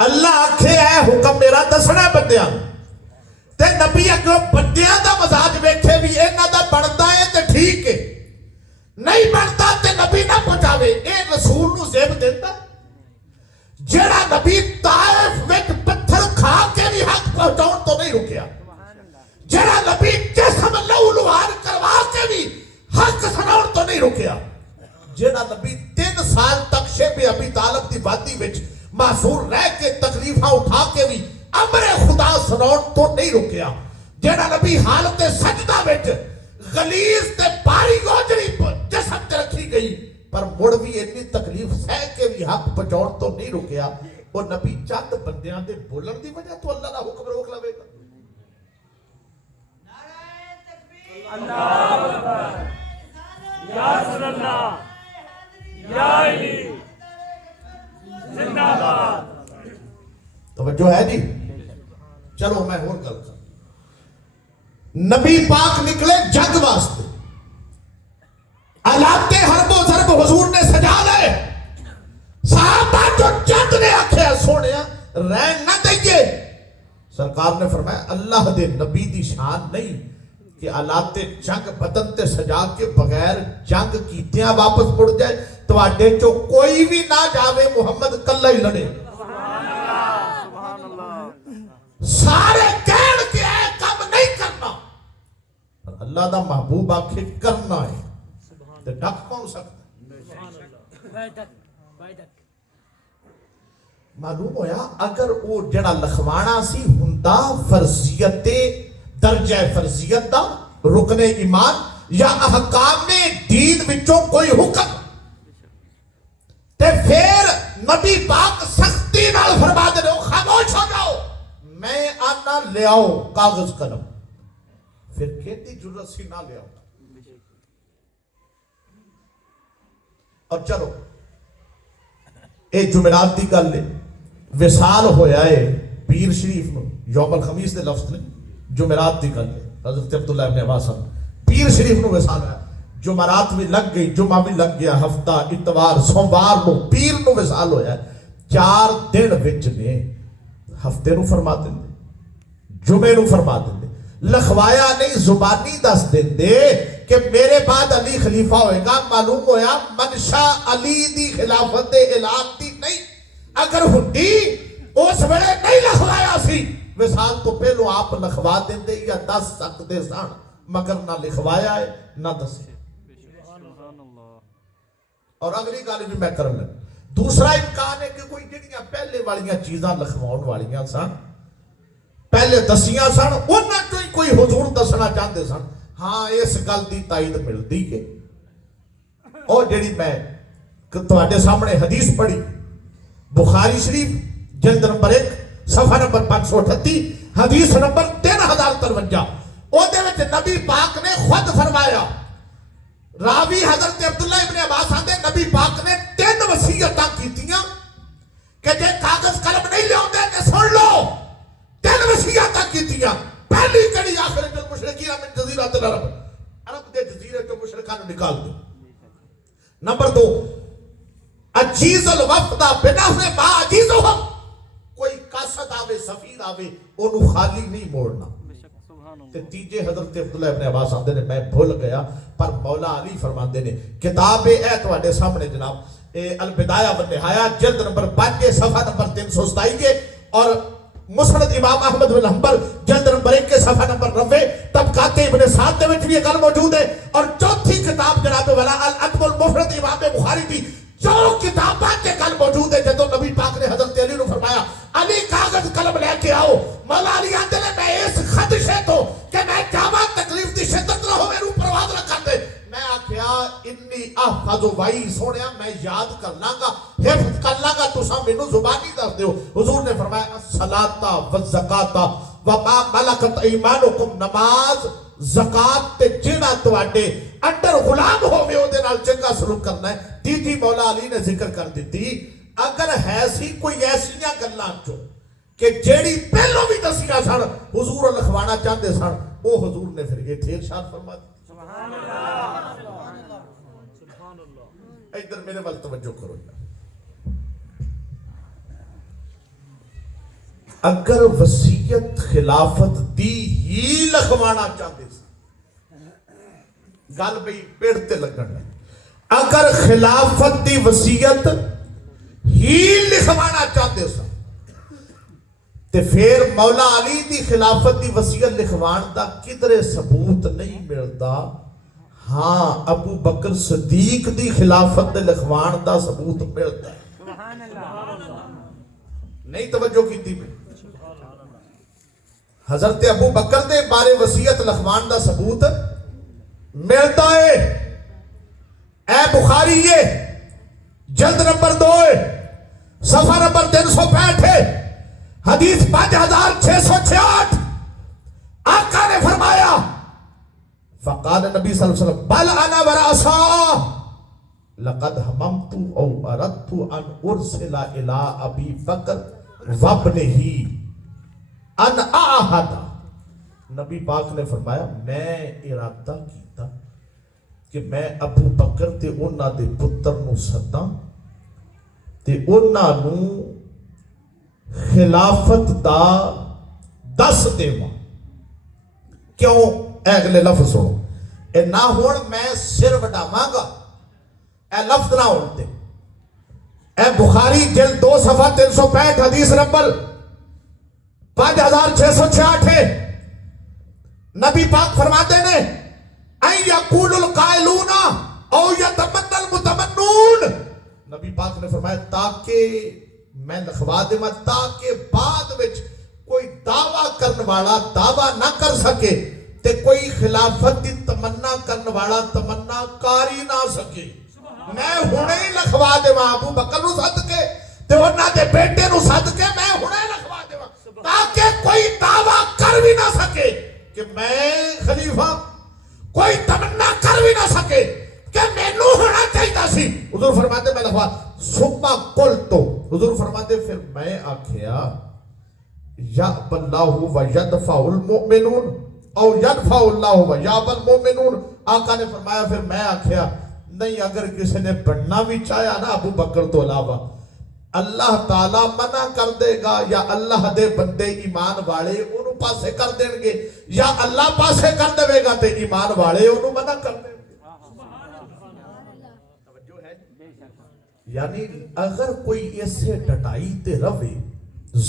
اللہ آکھے ہے حکم میرا دسنا بندیاں تے نبی اگوں بندیاں دا مزاج ویکھے بھی انہاں دا بندا ہے تے ٹھیک ہے نہیں بنتا تے نبی نہ پہنچاوے اے رسول نو زیب دیندا جڑا نبی طائف وچ پتھر کھا کے بھی حق پہنچاؤن تو نہیں رکیا جڑا نبی جسم لہو لوہار کروا کے بھی حق سناؤن تو نہیں رکیا جڑا نبی 3 سال تک شیب ابی طالب دی وادی وچ معصور رہ کے تکلیفاں اٹھا کے بھی امر خدا سناؤن تو نہیں رکیا جڑا نبی حالت سجدہ وچ غلیظ تے باری گوجری جسم تے رکھی گئی پر مڑ بھی اتنی تکلیف سہ کے بھی حق پہنچاؤن تو نہیں رکیا وہ نبی چند بندیاں دے بولن دی وجہ تو اللہ دا حکم روک لوے گا اللہ اکبر یا رسول اللہ یا علی زندہ باد توجہ ہے جی چلو میں اور گل کر نبی پاک نکلے جنگ واسطے آلات حرب و ضرب حضور نے سجا لے صحابہ جو جنگ نے آکھے سونے رہن نہ دئیے سرکار نے فرمایا اللہ دے نبی دی شان نہیں کہ آلات جنگ بدن تے سجا کے بغیر جنگ کیتیاں واپس مڑ جائے تو آڈے چو کوئی بھی نہ جاوے محمد کلہ ہی لڑے سارے کہن کے ہے کم نہیں کرنا اللہ دا محبوب آکھے کرنا ہے تو ڈک کون سکتا معلوم ہویا اگر وہ جڑا لکھوانا سی ہندہ فرضیت درجہ فرضیت دا رکن ایمان یا احکام دین وچوں کوئی حکم تے پھر نبی پاک سختی نال فرما دے رہو خاموش ہو جاؤ میں آنا لے آؤ کاغذ قلم پھر کہتی جرت سی نہ لے آؤ اور چلو اے جمعرات دی گل لے وصال ہویا ہے پیر شریف نو یوم الخمیس دے لفظ نے جمعرات دی گل لے حضرت عبداللہ ابن عباس پیر شریف نو وصال ہے جمعرات بھی لگ گئی جمعہ بھی لگ گیا ہفتہ اتوار سوموار نو پیر نو وصال ہویا ہے 4 دن وچ نے ہفتے نو فرما دیں دے جمعے نو فرما دیں دے لکھوایا نہیں زبانی دس دیں دے کہ میرے بعد علی خلیفہ ہوئے گا معلوم ہویا منشا علی دی خلافت اعلان دی نہیں اگر ہنڈی اس ویلے نہیں لکھوایا سی وصال تو پہلو آپ لکھوا دیں دے یا دس سکتے سان مگر نہ لکھوایا ہے نہ دسے اور اگلی گالی بھی میں کرن لگا دوسرا امکان ہے کہ کوئی جڑیاں پہلے والیاں چیزاں لکھواؤن والیاں سن پہلے دسیاں سن انہاں جو ہی کوئی حضور دسنا چاہتے سن ہاں اس گل دی تائید ملتی کہ اور جڑی میں تواڈے سامنے حدیث پڑھی بخاری شریف جلد نمبر 1 صفحہ نمبر 538 حدیث نمبر 3053 او دے وچ نبی پاک نے خود فرمایا راوی حضرت عبداللہ ابن عباس آندے نبی پاک نے 3 وصیتاں کیتیاں کہ جے کاغذ قلم نہیں لے آندے تے سن لو 3 وصیتاں کیتیاں پہلی کڑی آخرت المشرکین من جزیرۃ العرب عرب دے جزیرے تو مشرکاں نو نکال دو نمبر 2 عجیز الوفد بنحو ما عجیزہم کوئی قاصد آوے سفیر آوے انہوں خالی نہیں موڑنا تے تیجے حضرت عبداللہ ابن عباس آندے نے میں بھول گیا پر مولا علی فرماندے نے کتاب اے تواڈے سامنے جناب البدایہ والنہایہ جلد نمبر 5 صفحہ نمبر 327 اور مسند امام احمد بن حنبل جلد نمبر 1 صفحہ نمبر 90 طبقات ابن سعد دے وچ بھی یہ گل موجود ہے اور چوتھی کتاب جناب والا الادب المفرد امام بخاری دی جو کتاباں تے گل موجود ہے جدوں نبی پاک نے حضرت علی نو فرمایا علی کاغذ قلم لے کے آؤ مولا علی آندے نے میں اس خدشے تو کہ میں جاواں تکلیف دی شدت نہ ہوے رو پرواز نہ کر دے میں آکھیا انی احفظ وائی سونیا میں یاد کر لاں گا حفظ کر لاں گا تساں مینوں زبانی دس دیو حضور نے فرمایا الصلاۃ والزکات وما ملکت ایمانکم نماز زکات تے جڑا تواڈے انڈر غلام ہووے او دے نال چنگا سلوک کرنا ہے تیجی مولا علی نے ذکر کر دیتی اگر ہے سی کوئی ایسیاں گلاں چوں کہ جیڑی پہلو بھی دسیاں سن حضور لکھوانا چاہتے سن وہ حضور نے پھر یہ تھے ارشاد فرما دی سبحان اللہ ادھر میرے وال توجہ کرو اگر وصیت خلافت دی ہی لکھوانا چاہتے سن، گل بھئی پیڑ تے لگن لگی، اگر خلافت دی وصیت ہی لکھوانا چاہتے سن تے پھر مولا علی دی خلافت دی وصیت لکھوان دا کدرے ثبوت نہیں ملتا. ہاں ابو بکر صدیق دی خلافت دے لکھوان دا ثبوت ملتا ہے. سبحان اللہ. نہیں توجہ کیتی میں. حضرت ابو بکر دے بارے وصیت لکھوان دا ثبوت ملتا ہے. اے بخاری یہ جلد نمبر 2 صفحہ نمبر 365 ہے، حدیث 5668. آقا نے فرمایا فقال نبی صلی اللہ علیہ وسلم بل انا ورأسا لقد حممت او اردت ان ارسل الى ابی بکر وابنہ ان اعہد. نبی پاک نے فرمایا میں ارادہ کیتا کہ میں ابو بکر تے انہاں دے پتر نو سداں تے انہاں نو خلافت دا دس دیواں. کیوں؟ اے اگلے لفظ ہو اے نہ ہون میں سر وڈاواں گا، اے لفظ نہ ہون تے. اے بخاری جلد 2 صفحہ 365 حدیث نمبر 5668 ہے. نبی پاک فرماتے نے اَن یقول القائلون او یتمنى المتمنون. نبی پاک نے فرمایا تاکہ میں لکھوا دے میں تاکہ بعد وچ کوئی دعویٰ کرنے والا دعویٰ نہ کر سکے تے کوئی خلافت دی تمنا کرنے والا تمنا کاری نہ سکے. میں ہنے ہی لکھوا دے ابو بکر نو صدقے تے انہاں دے بیٹے نو صدقے میں ہنے لکھوا دے تاکہ کوئی دعویٰ کر بھی نہ سکے کہ میں خلیفہ، کوئی تمنا کر بھی نہ سکے کہ میں نو ہونا چاہیے سی. حضور فرماتے میں لکھوا سبا کل تو حضور فرماتے پھر میں آکھیا یعب اللہ و یدفع المؤمنون او یدفع اللہ و یعب المؤمنون. آقا نے فرمایا پھر میں آکھیا نہیں اگر کسی نے بڑھنا بھی چاہیا نا ابو بکر تو علاوہ اللہ تعالیٰ منع کر دے گا، یا اللہ دے بندے ایمان والے انہوں پاسے کر دیں گے، یا اللہ پاسے کر دے گا تے ایمان والے انہوں منع کر دیں گے. یعنی اگر کوئی اسے ڈٹائی تے روے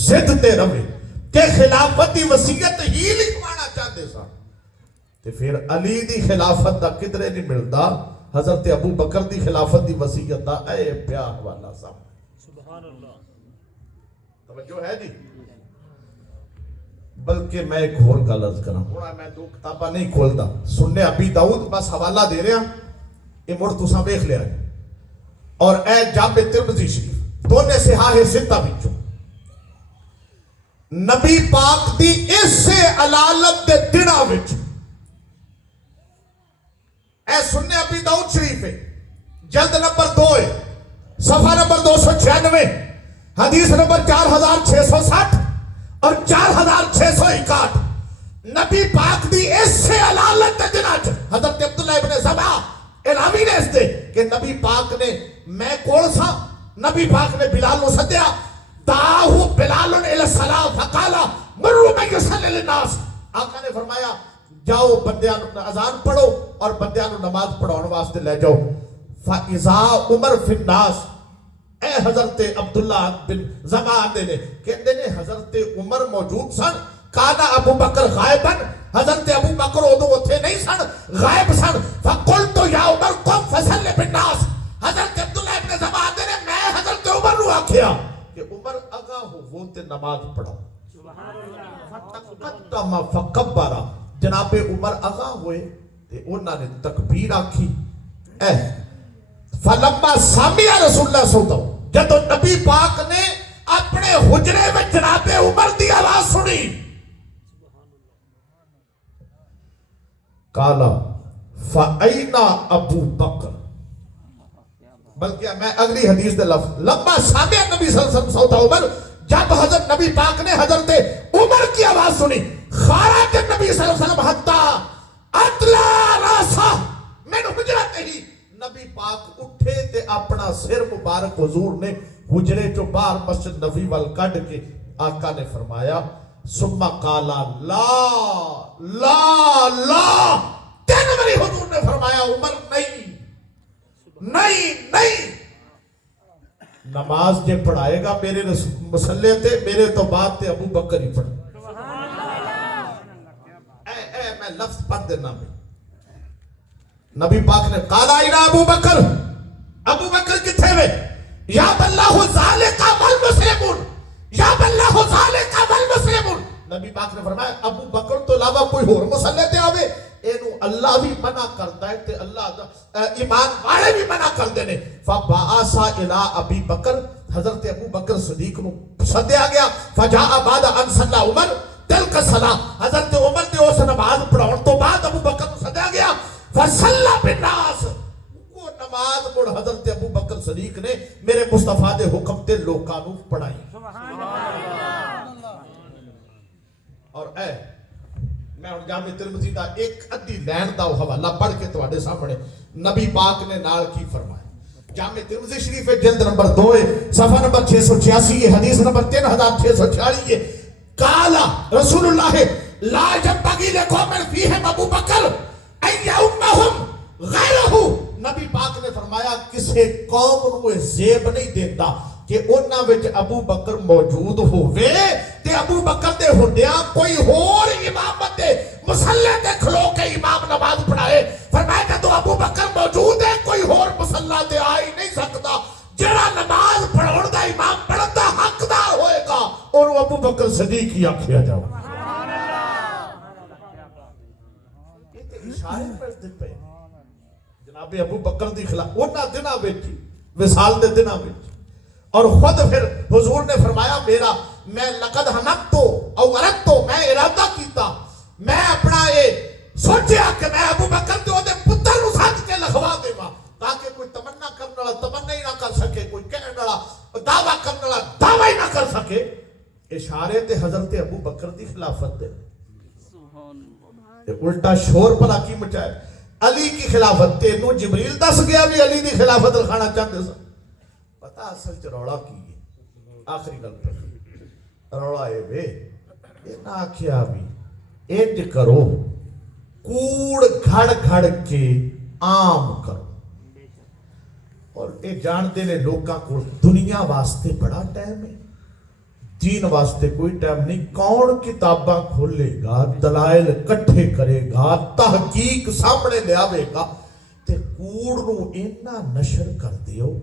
زد تے روے کہ خلافت دی وصیت ہی لکھوانا چاہتے سا تے پھر علی دی خلافت دا کدرے نہیں ملتا حضرت ابو بکر دی خلافت دی وصیت دا اے پیا حوالہ سامنے. سبحان اللہ. توجہ ہے جی. بلکہ میں ایک اور گل عرض کروں ہوں، میں 2 کتاباں نہیں کھولتا، سننے ابی داؤد بس حوالہ دے رہا یہ مڑ تساں ویکھ لیا اور اے جامع ترمذی شریف دونے صحاح 6 وچوں نبی پاک دی اس سے علالت دے دناں وچ اے سننے ابی داؤد شریف ہے جلد نمبر 2 ہے صفحہ نمبر 296 حدیث نمبر 4660 اور 4661. نبی پاک دی اس سے علالت دے دناں حضرت عبداللہ ابن زبا راوی نے اس دے کہ نبی پاک نے میں کون سا نبی پاک نے بلال نو سدیا دعاہو بلال الی الصلاۃ فقالا مروا من یصلی للناس. آقا نے فرمایا جاؤ بندیاں نو اذان پڑھو اور بندیاں نو نماز پڑھاؤن واسطے لے جاؤ. فاذا عمر فی الناس اے حضرت عبداللہ بن زمان نے کہتے نے حضرت عمر موجود سن، کانا ابو بکر غائباً حضرت ابو بکر ادو اتھے نہیں سن، غائب سن. فقلت یا عمر قم فصلی بالناس. حضرت عبداللہ ابن زمان نے میں حضرت عمر نو آکھیا کہ عمر اگا ہو وہ تے نماز پڑھو. فتقدم فکبرا جناب عمر اگا ہوئے تے انہاں نے تکبیر آکھی. فلما سامع رسول اللہ صلی اللہ علیہ وسلم جدو نبی پاک نے اپنے حجرے میں جناب عمر دی آواز سنی کالا فَأَيْنَا ابو بکر. بلکہ میں اگلی حدیث دے لفظ لما سامع نبی صلی اللہ علیہ وسلم صوت عمر جب حضرت نبی پاک نے حضرت عمر کی آواز سنی خارج نبی صلی اللہ علیہ وسلم حتی اطلع راسہ من حجرت ہی. نبی پاک اٹھے تے اپنا سر مبارک حضور نے حجرے جو باہر مسجد نبی وال کڈ کے آقا نے فرمایا سما کالا لا لا لا 3 باری حضور نے فرمایا عمر نہیں نہیں نہیں نماز جے پڑھائے گا میرے مسلے تے میرے تو بعد تے ابو بکر ہی پڑھ میں لفظ پڑھ دینا بھی نبی پاک نے قالا اینا ابو بکر کتھے وے یا باللہ ذالکا والمسلمون یا باللہ ذالکا والمسلمون نبی پاک نے فرمایا ابو بکر تو علاوہ کوئی اور مسئلے تے آوے اینو اللہ بھی منع کرتا ہے تے اللہ ایمان والے بھی منع کر دینے فبعث الی ابی بکر حضرت ابو بکر صدیق نو سدیا گیا فجاء بعد ان صلی عمر تلک الصلاۃ حضرت عمر نے اس نماز پڑھاؤن تو بعد ابو بکر نو سدیا گیا فصلی بالناس وہ نماز پڑھ حضرت ابو بکر صدیق نے میرے مصطفیٰ دے حکم تے لوکاں نو پڑھائی اور اے میں ان جامع ترمذی دا ایک ادھی لین دا حوالہ پڑھ کے تواڈے سامنے نبی پاک نے نال کی فرمایا جامع ترمذی شریف جلد نمبر 2 صفحہ نمبر 686 حدیث نمبر 3646 قال رسول اللہ لا ينبغي لقوم فيهم ابو بکر ان يؤمهم غیرہ نبی پاک نے فرمایا کسے قوم نو زیب نہیں دیتا کہ انہاں وچ ابو بکر موجود ہوئے تے ابو بکر دے ہوندیاں کوئی اور امامت دے مصلی تے کھلو کے امام نماز پڑھائے فرمایا کہ تو ابو بکر موجود ہے کوئی اور مصلی تے آ ہی نہیں سکتا جڑا نماز پڑھاؤن دا امام پڑھن دا حقدار ہوئے گا اور ابو بکر صدیق ہی آکھیا جاؤ یہ تے اشارے پر دے پے جناب ابو بکر دی خلاف انہاں دناں وچ وصال دے دناں وچ اور خود پھر حضور نے فرمایا میں لقد حنقتو او اردتو میں ارادہ کیتا میں اپنا یہ سوچیا کہ میں ابو بکر دے دے پتر نو ساتھ کے لکھوا دے گا تاکہ کوئی تمنا کرنے والا تمنا ہی نہ کر سکے کوئی کہنے والا دعویٰ کرنے والا دعویٰ ہی نہ کر سکے اشارے تے حضرت ابو بکر دی خلافت دے الٹا شور پلا کی مچائے علی کی خلافت تے نو جبریل دس گیا بھی علی دی خلافت رکھانا چاہتے سا پتہ اصل چ روڑا کی آخری گل پر روڑا اے وے یہ نہ آکھیا بھی انج کرو کوڑ گھڑ گھڑ کے عام کرو اور یہ جانتے نے لوگاں کو دنیا واسطے بڑا ٹائم ہے دین واسطے کوئی ٹائم نہیں کون کتاباں کھولے گا دلائل کٹھے کرے گا تحقیق سامنے لے آوے گا تے کوڑ نو اینا نشر کر دیو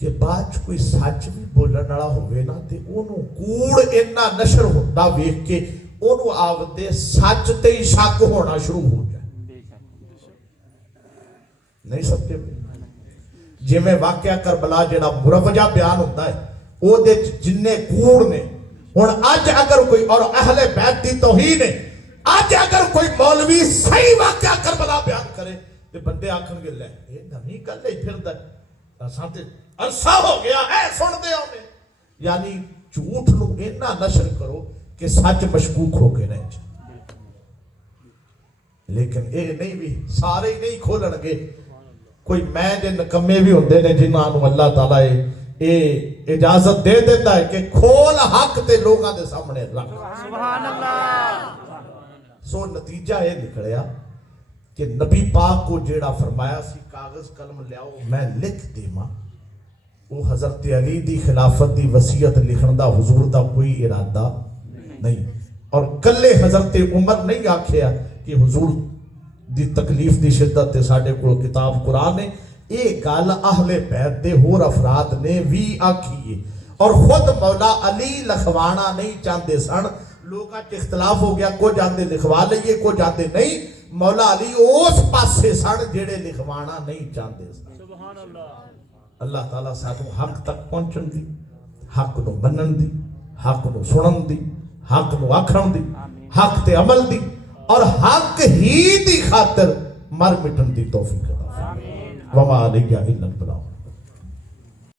کہ بعد کوئی سچ بھی بولن والا ہوئے نا تے اونوں کوڑ اینا نشر ہوندا ویکھ کے اونوں آوندے سچ تے ہی شک ہونا شروع ہو جائے نہیں سمجھے جے میں واقعہ کربلا جڑا مروجہ بیان ہوتا ہے او دے جننے کوڑ نے ہن اج اگر کوئی اور اہل بیت دی توہین ہے اج اگر کوئی مولوی صحیح واقعہ کربلا بیان کرے تے بندے آکھن گے لے اے نویں گل ہے پھر اساں تے عرصہ ہو گیا ہے سن دے ہونے یعنی جھوٹ نو اینا نشر کرو کہ سچ مشکوک ہو کے رہ جائے لیکن اے نہیں بھی سارے ہی نہیں کھولن گے کوئی میں جے نکمے بھی ہوندے نے جنہاں نو اللہ تعالی اے اجازت دے دیتا ہے کہ کھول حق تے لوگاں دے سامنے رکھ سبحان اللہ سو نتیجہ یہ نکلیا کہ نبی پاک کو جیڑا فرمایا سی کاغذ قلم لیاؤ میں لکھ دیما وہ حضرت علی دی خلافت دی وصیت لکھن دا حضور دا کوئی ارادہ نہیں اور کلے حضرت عمر نہیں آکھیا کہ حضور دی تکلیف دی شدت تے ساڈے کول کتاب قرآن ہے یہ گل اہل بیت دے ہور افراد نے بھی آکھی اور خود مولا علی لکھوانا نہیں چاہتے سن لوگاں چ اختلاف ہو گیا کو جاندے لکھوا لئیے کو جاندے نہیں مولا علی اس پاسے سن جڑے لکھوانا نہیں چاہتے سن سبحان اللہ اللہ تعالیٰ ساتھ حق تک پہنچن دی حق نو منن دی حق نو سنن دی حق نو آکھن دی حق تے عمل دی اور حق ہی دی خاطر مر مٹن دی توفیق عطا فرمائے وما علیہ الا البلاغ